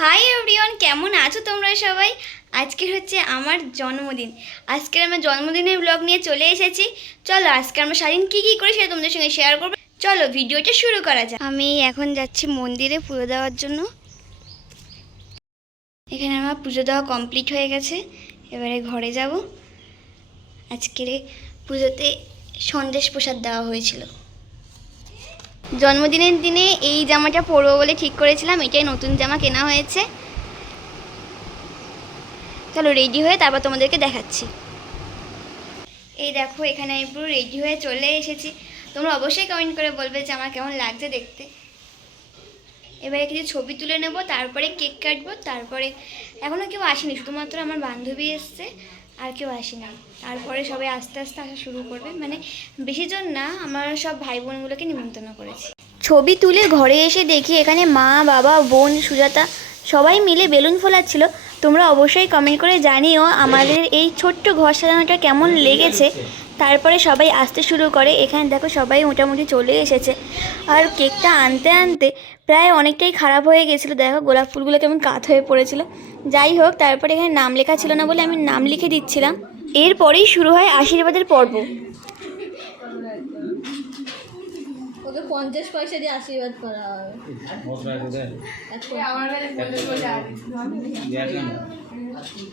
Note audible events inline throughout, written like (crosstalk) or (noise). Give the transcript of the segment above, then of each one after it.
Hi everyone কেমন আছো তোমরা সবাই? আজকের হচ্ছে আমার জন্মদিন। আজকের আমার জন্মদিনের ব্লগ নিয়ে চলে এসেছি। চলো আজকে আমরা সারাদিন কী কী করি সেটা তোমাদের সঙ্গে শেয়ার করব। চলো ভিডিওটা শুরু করা যাক। আমি এখন যাচ্ছি মন্দিরে পুজো দেওয়ার জন্য। এখানে আমার পুজো দেওয়া কমপ্লিট হয়ে গেছে। এবারে ঘরে যাব। আজকের পুজোতে সন্দেশ প্রসাদ দেওয়া হয়েছিল। জন্মদিনের দিনে এই জামাটা পরবো বলে ঠিক করেছিলাম, এটাই নতুন জামা কেনা হয়েছে। চলো রেডি হয়ে তারপর তোমাদেরকে দেখাচ্ছি। এই দেখো, এখানে আমি পুরো রেডি হয়ে চলে এসেছি। তোমরা অবশ্যই কমেন্ট করে বলবে যে আমার কেমন লাগছে দেখতে। এবারে কিছু ছবি তুলে নেব, তারপরে কেক কাটবো, তারপরে এখনও কেউ আসেনি, শুধুমাত্র আমার বান্ধবী এসছে, আর কেউ আসে না তারপরে সবাই আস্তে আস্তে আসা শুরু করবে মানে বেশি জন না, আমার সব ভাই বোনগুলোকে নিমন্ত্রণ করেছি। ছবি তুলে ঘরে এসে দেখি এখানে মা, বাবা, বোন, সুজাতা, সবাই মিলে বেলুন ফোলাচ্ছিল। তোমরা অবশ্যই কমেন্ট করে জানিও আমাদের এই ছোট্ট ঘর সাজানোটা কেমন লেগেছে। তারপরে সবাই আসতে শুরু করে। এখানে দেখো সবাই মোটামুটি চলে এসেছে। আর কেকটা আনতে আনতে প্রায় অনেকটাই খারাপ হয়ে গেছিল। দেখো গোলাপ ফুলগুলো কেমন কাত হয়ে পড়েছিল। যাই হোক তারপরে এখানে নাম লেখা ছিল না বলে আমি নাম লিখে দিচ্ছিলাম। এরপরেই শুরু হয় আশীর্বাদের পর্ব। ওকে পঞ্চাশ পয়সা দিয়ে আশীর্বাদ করা হবে।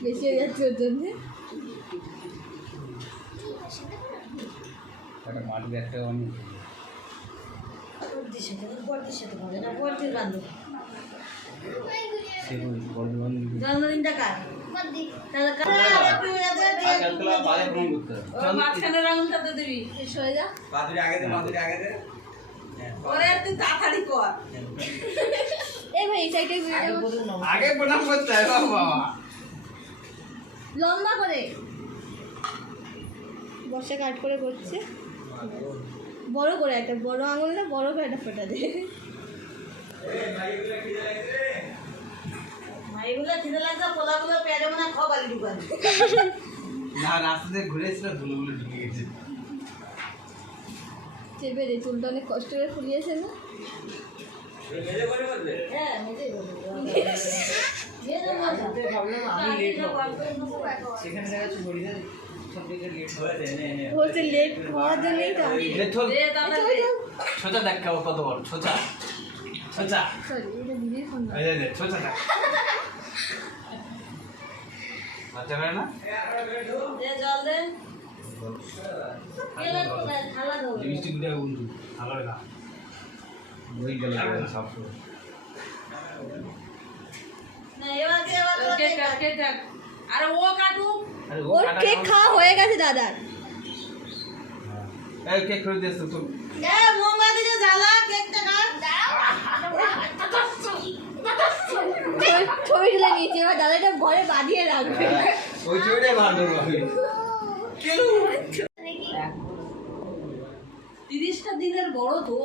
বেশি হয়ে যাচ্ছে ওর জন্য। জন্মদিনটা কার? তাহলে কার? মাঝখানে রাউন্ডটাতে দিবি। শেষ যা ওরে তাড়াতাড়ি কর। এই ভাই এই সাইডে আগে প্রণাম করতে হয় বাবা। লম্বা করে। বর্ষা কাট করে করছে। বড় করে একটা বড় আঙুলটা বড় করে একটা ফোটা দে। মাইগুলো খিদে লাগছে পোলাগুলো পেটে মনে খবালি ঢুকান না রাস্তা ঘুরেছিল ধুলোগুলো ঢুকে গেছে। চেপে রে চুলটা অনেক কষ্ট করে ফুলিয়েছে না? হ্যাঁ। (laughs) সেখানে বলছে লেট হওয়ার জন্যই তো ছোচা দেখ কত বড় ছোচা। ছোচা। ছোচা দেখ। না? জল দে। কেলা কোথায় থালা দাও লিপস্টিকগুলো বন্ধু ভালো না। ওই গেল সব না এবার এবার কেক কাট কেক কাট আরে ও কাটু ওর কেক খাওয়া হয়ে গেছে দাদার। এই কেক করে দিয়েছ তো এ মোমবাতি যে জ্বালা কেকটা কাট। ছবি- তুলে নিয়েছি এবার দাদা এটা ঘরে বাঁধিয়ে রাখবে। ওই ছবিটাই বার তিরিশটা দিনের বড় তো।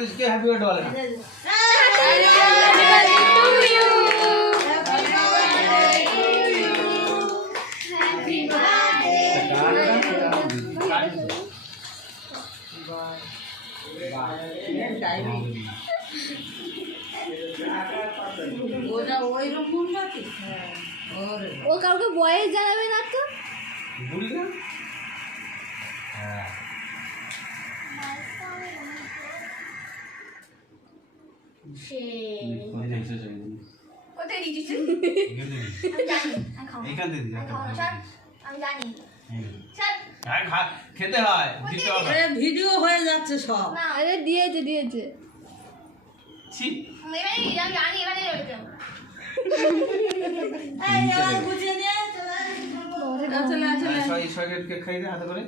বলিস কে? হ্যাপি বার্থডে বলে না। ও কাউকে বয়স জানাবে না তো? না? হ্যাঁ কোথায় থেকে। আমি জানি খেতে হয় ভিডিও হয়ে যাচ্ছে সব না আরে দিয়েছে দিয়েছে ছি আমি জানি এখানে রয়েছে ছয় ছয় কেক খাই হাতে করে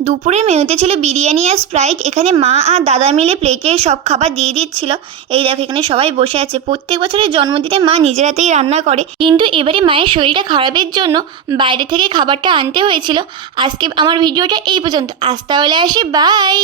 দুপুরের মেনুতে ছিল বিরিয়ানি আর স্প্রাইট এখানে মা আর দাদা মিলে প্লেটে সব খাবার দিয়ে দিচ্ছিল। এই দেখো এখানে সবাই বসে আছে। প্রত্যেক বছরের জন্মদিনে মা নিজের হাতেই রান্না করে। কিন্তু এবারে মায়ের শরীরটা খারাপের জন্য বাইরে থেকে খাবারটা আনতে হয়েছিল। আজকে আমার ভিডিওটা এই পর্যন্ত। আজ তাহলে আসি। বাই